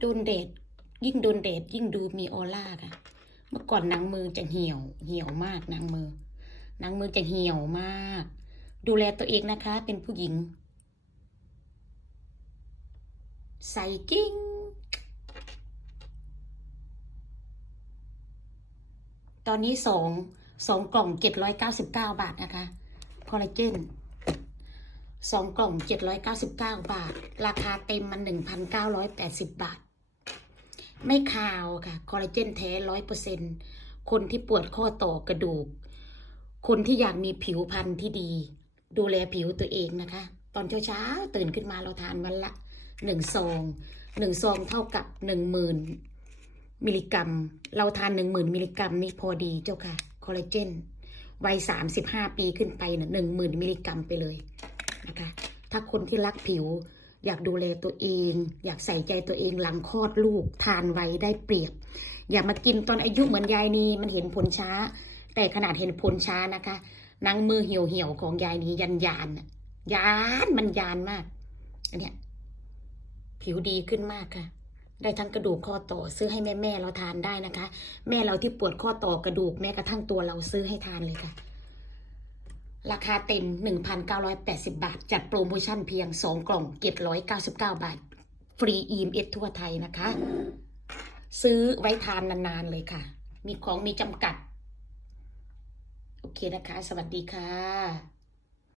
โดนแดดยิ่งโดนแดดยิ่งดูมีออร่าค่ะ เมื่อก่อนนังมือจะเหี่ยวเหี่ยวมากนังมือนังมือจะเหี่ยวมาก ดูแลตัวเองนะคะ เป็นผู้หญิง ใส่กิ้งตอนนี้สองสองกล่องเจ็ดร้อยเก้าสิบเก้าบาทนะคะคอลลาเจนสองกล่องเจ็ดร้อยเก้าสิบเก้าบาท ราคาเต็มมันหนึ่งพันเก้าร้อยแปดสิบบาท ไม่คาวค่ะ คอลลาเจนแท้ร้อยเปอร์เซ็นคนที่ปวดข้อต่อกระดูก คนที่อยากมีผิวพรรณที่ดี ดูแลผิวตัวเองนะคะ ตอนเช้าๆ ตื่นขึ้นมาเราทานวันละหนึ่งซองหนึ่งซองเท่ากับหนึ่งหมื่นมิลลิกรัม เราทานหนึ่งหมื่นมิลลิกรัมนี่พอดีเจ้าค่ะ คอลลาเจนวัยสามสิบห้าปีขึ้นไปนะหนึ่งหมื่นมิลลิกรัมไปเลยนะคะ ถ้าคนที่รักผิว อยากดูแลตัวเอง อยากใส่ใจตัวเองหลังคลอดลูก ทานไว้ได้เปรียบ อย่ามากินตอนอายุเหมือนยายนีมันเห็นผลช้า แต่ขนาดเห็นผลช้านะคะนังมือเหี่ยวเหี่ยวๆของยายนียันยานะยานมันยานมากอันเนี้ยผิวดีขึ้นมากค่ะ ได้ทั้งกระดูกข้อต่อซื้อให้แม่แม่เราทานได้นะคะ แม่เราที่ปวดข้อต่อกระดูกแม้กระทั่งตัวเราซื้อให้ทานเลยค่ะ ราคาเต็ม 1,980 บาท จัดโปรโมชั่นเพียง 2 กล่อง 799 บาท ฟรี EMS ทั่วไทยนะคะ ซื้อไว้ทานนานๆเลยค่ะ มีของมีจำกัด โอเคนะคะ สวัสดีค่ะ